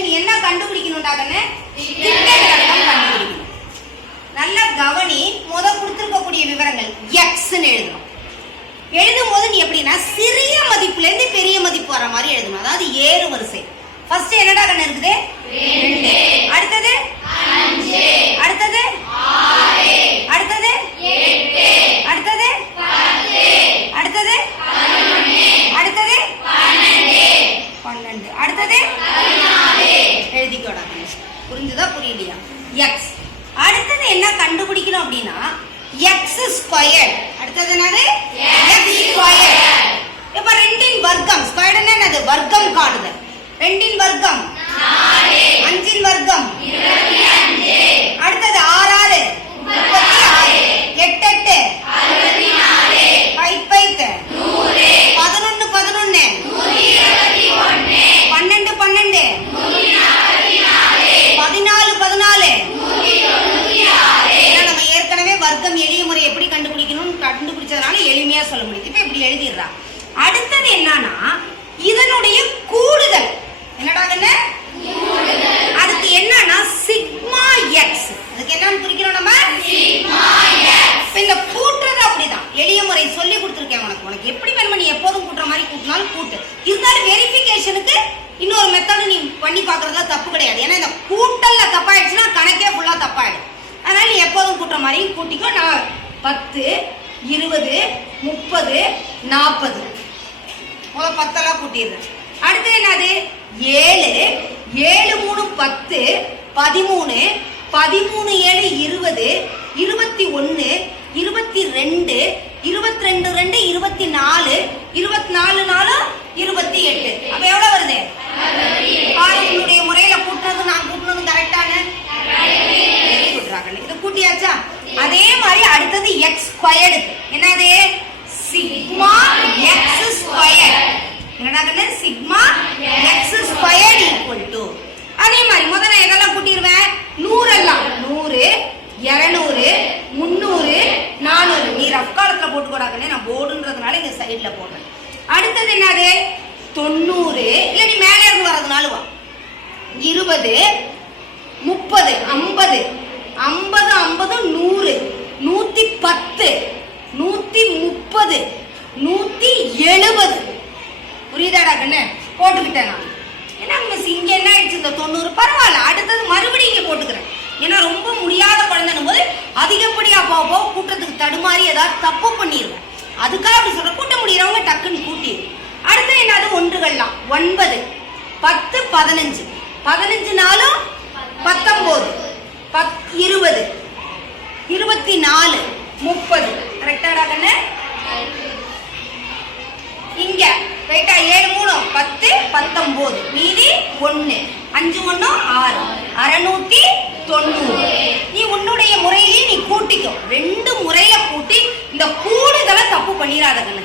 சரி நீ என்ன கண்டுபிடிக்கணும்டா கண்ணு கண்டுபிடிக்கணும். நல்ல கவனி முத கொடுத்திருக்கக்கூடிய விவரங்கள் எக்ஸ்ன்னு எழுதணும். எழுதும் போது நீ எப்படின்னா சிறிய மதிப்புல இருந்து பெரிய மதிப்பு வர மாதிரி எழுதணும். அதாவது ஏறு வரிசை. ஃபர்ஸ்ட் என்னடா கண்ணு இருக்குது ரெண்டு அடுத்தது அடுத்தது அடுத்தது அடுத்தது அடுத்தது அடுத்தது பன்னெண்டு அடுத்தது எழுதிக்கோடா புரிஞ்சுதா புரியலையா எக்ஸ் அடுத்தது என்ன கண்டுபிடிக்கணும் அப்படின்னா எக்ஸ் ஸ்கொயர் அடுத்தது என்னது? எக்ஸ் ஸ்கொயர் இப்ப ரெண்டின் வர்க்கம் ஸ்கொயர் என்னது? வர்க்கம் காணுது ரெண்டின் வர்க்கம் அஞ்சின் வர்க்கம் அடுத்தது ஆறு ஆறு முப்பத்தி ஆறு எட்டு எட்டு பைத் பைத் பதினொன்னு பதினொன்னு பன்னெண்டு பன்னெண்டு பதினாலு பதினாலு ஏன்னா நம்ம ஏற்கனவே வர்க்கம் எளிய முறை எப்படி கண்டுபிடிக்கணும்னு சரியா சொல்ல முடியுது. இப்ப இப்படி எழுதிடுறா. அடுத்தது என்னன்னா இதனுடைய கூடுதல். என்னடா கண்ணு அதுக்கு என்னன்னா சிக்மா எக்ஸ் அதுக்கு என்னன்னு குறிக்கிறோம் நம்ம? இந்த கூட்டுறது அப்படிதான். எளிய முறை சொல்லி கொடுத்துருக்கேன் உனக்கு. உனக்கு எப்படி வேணுமோ நீ எப்போதும் கூட்டுற மாதிரி கூட்டினாலும் கூட்டு. இருந்தாலும் வெரிஃபிகேஷனுக்கு இன்னொரு மெத்தடு நீ பண்ணி பார்க்கறதுல தப்பு கிடையாது. ஏன்னா இந்த கூட்டல்ல தப்பாயிடுச்சுன்னா கணக்கே ஃபுல்லா தப்பாயிடும். அதனால நீ எப்போதும் கூட்டுற மாதிரியும் கூட்டிக்கோ. நான் பத்து இருபது முப்பது நாற்பது முதல் பத்தெல்லாம் கூட்டிடுறேன். அடுத்து என்னது? ஏழு ஏழு மூணு பத்து பதிமூணு பதிமூணு ஏழு இருபது இருபத்தி ஒன்னு இருபத்தி ரெண்டு இருபத்தி ரெண்டு ரெண்டு இருபத்தி நாலு இருபத்தி நாலு நாலு இருபத்தி எட்டு. அப்ப எவ்வளவு வருது? உன்னுடைய முறையில கூட்டினது நான் கூட்டினது கரெக்டான வெரி குட் ராகன் இது கூட்டியாச்சா? அதே மாதிரி அடுத்தது எக்ஸ் ஸ்கொயர்டு என்னது? சிக்மா எக்ஸ் ஸ்கொயர் என்னது sigma x square equal to அதே மாதிரி முதல்ல நான் எதெல்லாம் கூட்டிடுவேன் நூறெல்லாம் நூறு இரநூறு முந்நூறு நானூறு. நீ ரஃப் காலத்துல போட்டுக்கூடாதுன்னு நான் போர்டுன்றதுனால இங்க சைடில் போடுறேன். அடுத்தது என்னது? தொண்ணூறு. இல்லை நீ மேலே இருந்து வர்றதுனால வா. இருபது முப்பது ஐம்பது. ஐம்பது ஐம்பது நூறு. பத்து நூத்தி முப்பது நூத்தி எழுபது. புரியுதாடா கண்ணு? போட்டுக்கிட்டேன் நான். ஏன்னா மிஸ் இங்கே என்ன ஆயிடுச்சு? இந்த தொண்ணூறு பரவாயில்ல. அடுத்தது மறுபடியும் இங்கே போட்டுக்கிறேன். ஏன்னா ரொம்ப முடியாத குழந்தைங்க போது அதிகப்படியாக போக போக கூட்டத்துக்கு தடுமாறி ஏதாவது தப்பு பண்ணிடுவேன் அதுக்காக அப்படி சொல்கிற கூட்ட முடியறவங்க டக்குன்னு கூட்டி. அடுத்து என்னது? ஒன்றுகள்லாம். ஒன்பது பத்து பதினஞ்சு. பதினஞ்சு நாளும் பத்தொம்போது. பத் இருபது. இருபத்தி நாலு. முப்பது. கரெக்டாடா கண்ணு? இங்க ரைட்டா ஏழு மூணு பத்து பத்தொன்பது மீதி ஒன்று அஞ்சு ஒன்று ஆறு. அறுநூத்தி தொண்ணூறு. நீ உன்னுடைய முறையிலேயே நீ கூட்டிக்கோ. ரெண்டு முறையில கூட்டி இந்த கூடுதலை தப்பு பண்ணிடாத கண்ணு.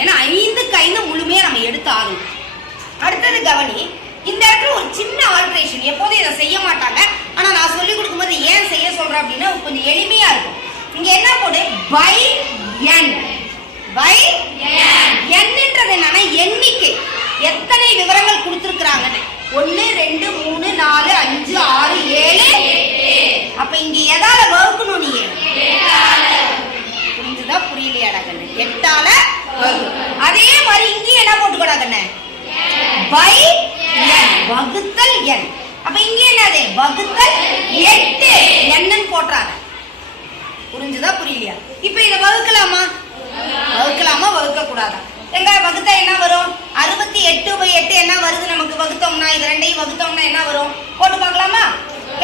ஏன்னா ஐந்துக்கு ஐந்து முழுமையா நம்ம எடுத்து ஆகணும். அடுத்தது கவனி இந்த இடத்துல ஒரு சின்ன ஆல்ட்ரேஷன் எப்போதும் இதை செய்ய மாட்டாங்க. ஆனா நான் சொல்லி கொடுக்கும்போது ஏன் செய்ய சொல்றேன் அப்படின்னா கொஞ்சம் எளிமையா இருக்கும். இங்க என்ன போடு? By N. பை என்னன்றது என்னன்னா எண்ணிக்கை. எத்தனை விவரங்கள் கொடுத்துருக்குறாங்கன்னு. ஒன்னு ரெண்டு மூணு நாலு அஞ்சு ஆறு ஏழு. அப்ப இங்க எதால வகுக்கணும் நீ? புரிஞ்சுதா? புரியலையாடா கண்ணு எட்டால வகு. அதே மாதிரி இங்கேயும் என்ன போட்டுக்கோடா கண்ணு பை என். வகுத்தல் என் அப்ப இங்க என்னது? வகுத்தல் எட்டு. என்னன்னு போட்டுறாங்க புரிஞ்சுதா புரியலையா? இப்ப இத வகுக்கலாமா? வகுக்கலாமா வகுக்க கூடாதா எங்க வகுத்தா என்ன வரும்? அறுபத்தி எட்டு பை எட்டு என்ன வருது நமக்கு வகுத்தோம்னா? இது ரெண்டையும் வகுத்தோம்னா என்ன வரும்? போட்டு பார்க்கலாமா?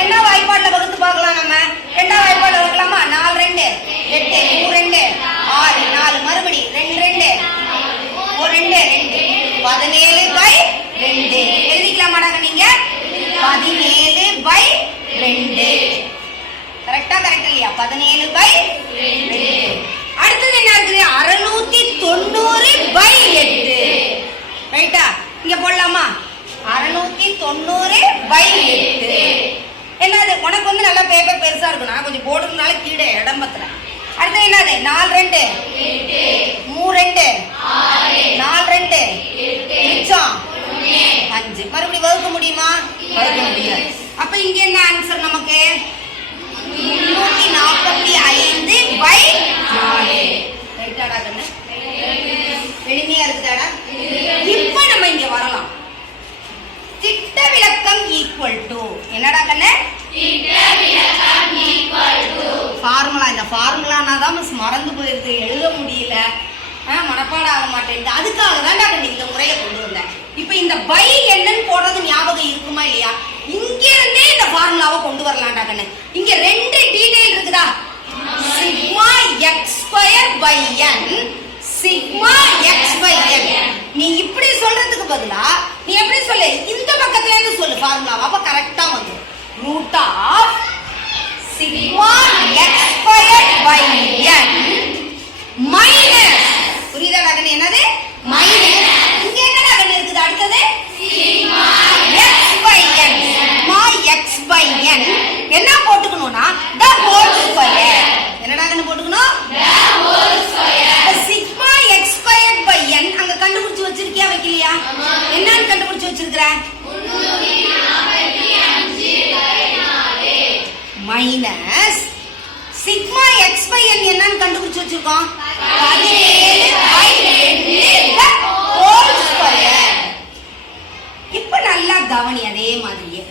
என்ன வாய்ப்பாடுல வகுத்து பார்க்கலாம் நம்ம? ரெண்டாம் வாய்ப்பாடு வகுக்கலாமா? நாலு ரெண்டு. எட்டு மூணு ரெண்டு. ஆறு நாலு. மறுபடி ரெண்டு ரெண்டு. ஒரு ரெண்டு ரெண்டு. பதினேழு பை ரெண்டு. எழுதிக்கலாமாடா நீங்க? பதினேழு பை ரெண்டு கரெக்டா கரெக்ட் இல்லையா பதினேழு பை அடுத்தது என்ன இருக்குது அறுநூத்தி தொண்ணூறு பை எட்டு. ரைட்டா இங்க போடலாமா? அறுநூத்தி தொண்ணூறு பை எட்டு. என்னது? உனக்கு வந்து நல்லா பேப்பர் பெருசா இருக்கும். நான் கொஞ்சம் போடுறதுனால கீழே இடம் பத்தல. அடுத்து என்னது? நாலு ரெண்டு. மூணு ரெண்டு. நாலு ரெண்டு. மிச்சம். அஞ்சு. மறுபடியும் வகுக்க முடியுமா? வகுக்க முடியாது. அப்ப இங்க என்ன ஆன்சர் நமக்கு? முன்னூத்தி நாற்பத்தி ஐந்து பை நாலு. ரைட்டாடா கண்ணு. எளிமையா இருக்குதாடா? இப்ப நம்ம இங்க வரலாம். திட்ட விலக்கம் ஈக்குவல் டு என்னடா கண்ணு? ஃபார்முலா இந்த ஃபார்முலானா தான் மிஸ் மறந்து போயிருது எழுத முடியல. மனப்பாடம் ஆக மாட்டேங்குது அதுக்காக தான்டா கண்ணு இந்த முறையை கொண்டு வந்தேன். இப்போ இந்த பை என்னன்னு போடுறது ஞாபகம் இருக்குமா இல்லையா? இங்க இருந்தே இந்த ஃபார்முலாவை கொண்டு வரலாம்டா கண்ணு. இங்க ரெண்டு டீடைல் இருக்குதா sigma x square by n sigma x by n நீ இப்படி சொல்றதுக்கு பதிலா நீ எப்படி சொல்லு? இந்த பக்கத்துல இருந்து சொல்லு ஃபார்முலா அப்ப கரெக்டா வந்து root of sigma x square by n minus புரியுதா என்னது மைனஸ் இங்க என்ன நகன் இருக்குது அடுத்தது x by n sigma x by n என்ன போட்டுக்கணும்னா த ஹோல் ஸ்கொயர் என்னடா கண்ணு போட்டுக்கணும் sigma x square by n அங்க கண்டுபிடிச்சு வச்சிருக்கியா வைக்கலையா என்னன்னு கண்டுபிடிச்சு வச்சிருக்கிற minus sigma x by n என்னன்னு கண்டுபிடிச்சு வச்சிருக்கோம். பதினேழு பை ரெண்டு ஸ்கொயர் இப்ப நல்லா கவனி அதே மாதிரியே.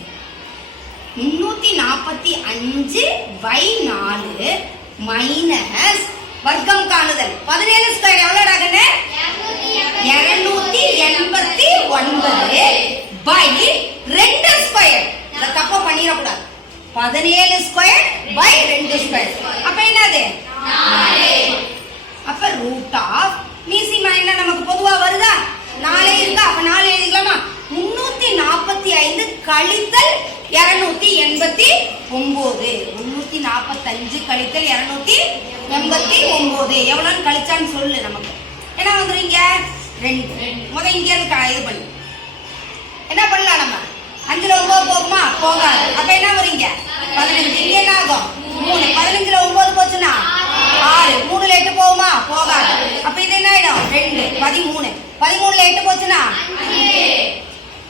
முன்னூத்தி நாற்பத்தி அஞ்சு பை நாலு மைனஸ் வர்க்கம் காணுதல். பதினேழு ஸ்கொயர் எவ்வளோ கண்ணு? இருநூத்தி எண்பத்தி ஒன்பது பை ரெண்டு ஸ்கொயர் இத தப்பா பண்ணிடக்கூடாது. பதினேழு ஸ்கொயர் பை ரெண்டு ஸ்கொயர் அப்ப என்னது? அப்ப ரூட் ஆஃப் மீசிமா என்ன நமக்கு பொதுவா வருதா? நாலே இருக்கா? அப்ப நாலு எழுதிக்கலாமா? முன்னூத்தி நாற்பத்தி ஐந்து கழித்தல் இருநூத்தி எண்பத்தி ஒன்பது முன்னூத்தி நாற்பத்தஞ்சு கழித்தல் இருநூத்தி எண்பத்தி ஒன்பது எவ்வளவுன்னு கழிச்சான்னு சொல்லு நமக்கு. என்ன வந்துருங்க ரெண்டு. முத இங்க இருந்து இது பண்ணு. என்ன பண்ணலாம் நம்ம? அஞ்சுல ஒன்பது போகுமா? போகாது. அப்ப என்ன வரீங்க? பதினஞ்சு. இங்க என்ன ஆகும்? மூணு. பதினஞ்சுல ஒன்பது போச்சுன்னா? ஆறு. மூணுல எட்டு போகுமா? போகாது. அப்ப இது என்ன ஆயிடும்? ரெண்டு. பதிமூணு. பதிமூணுல எட்டு போச்சுன்னா?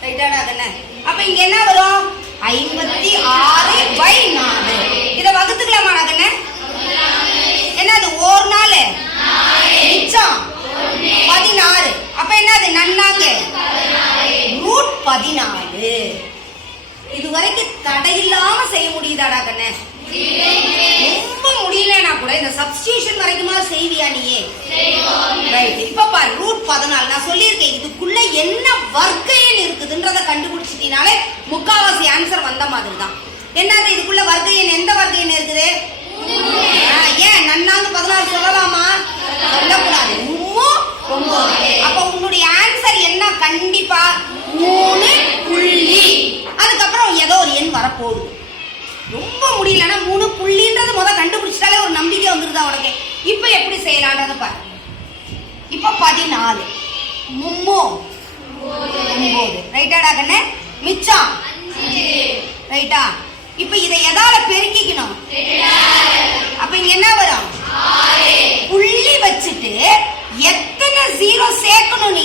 ரைட்டாடா தானே அப்ப இங்க என்ன வரும்? ஐம்பத்தி ஆறு பை நாலு. இத வகுத்துக்கலாமா கண்ணே என்னது? ஒரு நாள் மிச்சம்? பதினாறு. அப்ப என்னது? நன்னாங்க? ரூட் பதினாறு. முடியுது இதுவரைக்கும் தடையில்லாம செய்ய முடியுதாடா கண்ணே? ரொம்ப முடியலனா கூட இந்த சப்ஸ்டியூஷன் வரைக்குமா செய்வியா நீயே? ரைட் இப்ப பாரு ரூட் பதினாலு. நான் சொல்லியிருக்கேன் இதுக்குள்ள என்ன வர்க்கையன் இருக்குதுன்றத கண்டுபிடிச்சிட்டீனாலே முக்காவாசி ஆன்சர் வந்த மாதிரி தான் என்னது இதுக்குள்ள வர்க்கையன் எந்த வர்க்கையன் இருக்குது? ஆ, ஏன்? நன்னாங்க பதினாலு சொல்லலாமா? சொல்லக்கூடாது. அப்ப உன்னுடைய ஆன்சர் என்ன கண்டிப்பா மூணு புள்ளி அதுக்கப்புறம் ஏதோ ஒரு எண் வரப்போகுது ரொம்ப முடியலன்னா மூணு புள்ளின்றது முத கண்டுபிடிச்சிட்டாலே ஒரு நம்பிக்கை வந்துருதா உனக்கு இப்ப எப்படி செய்யலான்றத பாரு. இப்ப பதினாலு. மும்மோ. ஒன்பது. ரைட்டாடா கண்ணு மிச்சம். ரைட்டா இப்ப இதை எதால பெருக்கிக்கணும் அப்ப இங்க என்ன வரும் புள்ளி வச்சுட்டு எத்தனை ஜீரோ சேர்க்கணும் நீ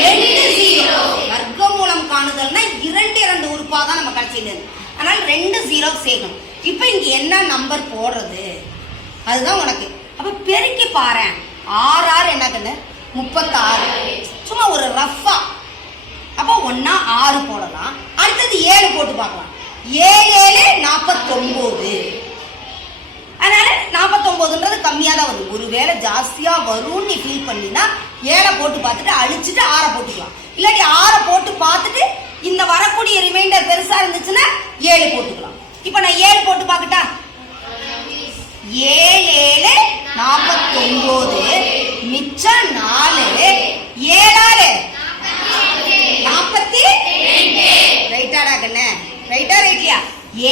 ரெண்டு ஜீரோ வர்க்க மூலம் காணுதல்னா இரண்டு இரண்டு உறுப்பா தான் நம்ம கடைசியில் இருக்கு அதனால ரெண்டு ஜீரோ சேர்க்கணும் இப்ப இங்க என்ன நம்பர் போடுறது அதுதான் உனக்கு அப்ப பெருக்கி பாரேன் ஆறு ஆறு என்ன கண்ணு முப்பத்தாறு. சும்மா ஒரு ரஃபா அப்போ ஒன்னா ஆறு போடலாம். அடுத்தது ஏழு போட்டு பார்க்கலாம். ஏழு ஏழு நாற்பத்தொம்போது அதனால நாற்பத்தொம்போதுன்றது கம்மியாக தான் வரும். ஒருவேளை ஜாஸ்தியா வரும்னு நீ ஃபீல் பண்ணினா ஏழை போட்டு பார்த்துட்டு அழிச்சிட்டு ஆறை போட்டுக்கலாம். இல்லாட்டி ஆறை போட்டு பார்த்துட்டு இந்த வரக்கூடிய ரிமைண்டர் பெருசா இருந்துச்சுன்னா ஏழு போட்டுக்கலாம். இப்போ நான் ஏழு போட்டு பார்க்கட்டா? ஏழு ஏழு நாற்பத்தொம்போது மிச்சம் நாலு ஏழாறு நாற்பத்தி ரைட்டாடா கண்ணே. ரைட்டா ரைட்லியா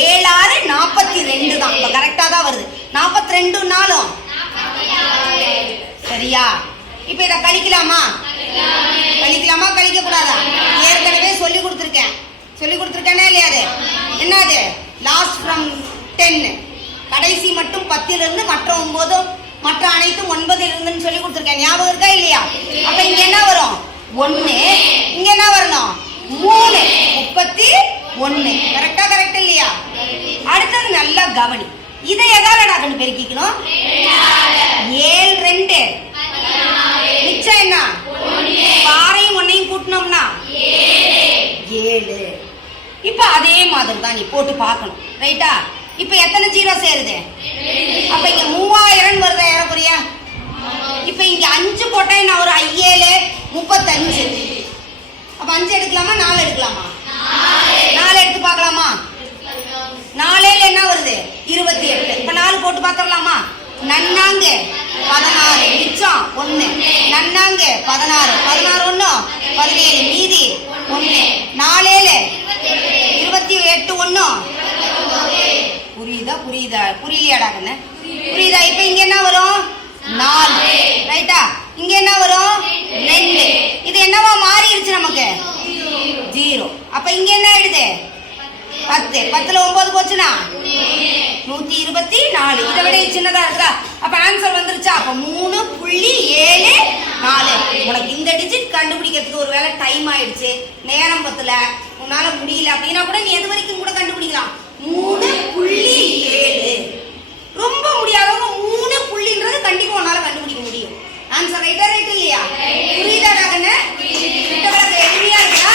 ஏழாறு நாற்பத்தி ரெண்டு தான். இப்போ கரெக்டாக தான் வருது. நாற்பத்தி ரெண்டு நாளும் சரியா? இப்போ இதை கழிக்கலாமா? கழிக்கலாமா கழிக்க கூடாதா ஏற்கனவே சொல்லி கொடுத்துருக்கேன். சொல்லி கொடுத்துருக்கேனே இல்லையா என்னது? லாஸ்ட் ஃப்ரம் டென்னு கடைசி மட்டும் பத்துல இருந்து மற்ற ஒன்பது மற்ற அனைத்தும் ஒன்பது இருந்துன்னு சொல்லி கொடுத்துருக்கேன். ஞாபகம் இருக்கா இல்லையா? அப்ப இங்க என்ன வரும்? ஒண்ணு. இங்க என்ன வரணும்? மூணு. முப்பத்தி ஒண்ணு. கரெக்டா கரெக்ட் இல்லையா? அடுத்தது நல்லா கவனி. இதை எதாலடா கண்டு பெருக்கிக்கணும்? ஏழு ரெண்டு. மிச்சம் என்ன? பாறையும் ஒன்னையும் கூட்டினோம்னா? ஏழு. இப்ப அதே மாதிரி தான் நீ போட்டு பார்க்கணும். ரைட்டா இப்ப எத்தனை ஜீரோ சேருது? அப்ப இங்க மூவாயிரம் வருதா ஏறக்குறையா இப்ப இங்க அஞ்சு போட்டா என்ன ஒரு ஐயேழு முப்பத்தஞ்சு. அப்ப அஞ்சு எடுக்கலாமா? நாலு எடுக்கலாமா? நாலு எடுத்து பார்க்கலாமா? நாலேல என்ன வருது? இருபத்தி எட்டு. இப்ப நாலு போட்டு பார்த்துடலாமா நன்னாங்க பதினாறு. மிச்சம் ஒண்ணு. நன்னாங்க பதினாறு. பதினாறு ஒண்ணு? பதினேழு. மீதி ஒண்ணு. நாலேல இருபத்தி எட்டு ஒன்று புரியுதா? புரியுதா? புரியலையாடா கண்ணு. புரியுதா? இப்ப இங்க என்ன வரும்? நாலு. ரைட்டா இங்க என்ன வரும்? ரெண்டு. இது என்னவா மாறிடுச்சு நமக்கு? ஜீரோ. அப்ப இங்க என்ன ஆயிடுது? பத்து. பத்துல ஒன்பது போச்சுனா நூத்தி இருபத்தி நாலு. இதை விட இது சின்னதா இருக்குதா? அப்ப ஆன்சர் வந்துருச்சா? அப்ப மூணு புள்ளி ஏழு நாலு. உனக்கு இந்த டிஜிட் கண்டுபிடிக்கிறதுக்கு ஒரு வேளை டைம் ஆயிடுச்சு. நேரம் பத்தல. உன்னால முடியல. அப்படின்னா கூட நீ எது வரைக்கும் கூட கண்டுபிடிக்கலாம். மூணு புள்ளி ஏழு. ரொம்ப முடியாதவங்க மூணு புள்ளின்றது கண்டிப்பா உன்னால கண்டுபிடிக்க முடியும். ஆன்சர் ரைட்டா ரைட் இல்லையா? புரியுதாடா கண்ணு கிட்ட எளிமையா இருக்கா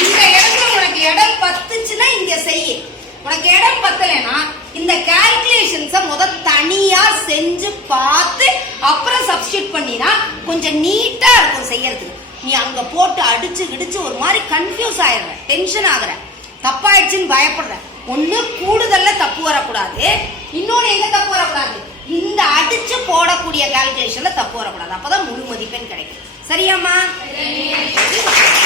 இந்த இடத்துல உனக்கு இடம் பத்துச்சுன்னா இங்க செய்யு உனக்கு இடம் பத்தலைன்னா இந்த கால்குலேஷன்ஸ முத தனியா செஞ்சு பார்த்து அப்புறம் சப்ஸ்டியூட் பண்ணினா கொஞ்சம் நீட்டா இருக்கும் செய்யறதுக்கு. நீ அங்க போட்டு அடிச்சு கிடிச்சு ஒரு மாதிரி கன்ஃபியூஸ் ஆயிடுற டென்ஷன் ஆகுற. தப்பாயிடுச்சுன்னு பயப்படுற. ஒன்று கூடுதலில் தப்பு வரக்கூடாது இன்னொன்று எங்கே தப்பு வரக்கூடாது? இந்த அடிச்சு போடக்கூடிய கால்குலேஷனில் தப்பு வரக்கூடாது. அப்போ தான் முழு மதிப்பெண் கிடைக்கும். சரியாம்மா?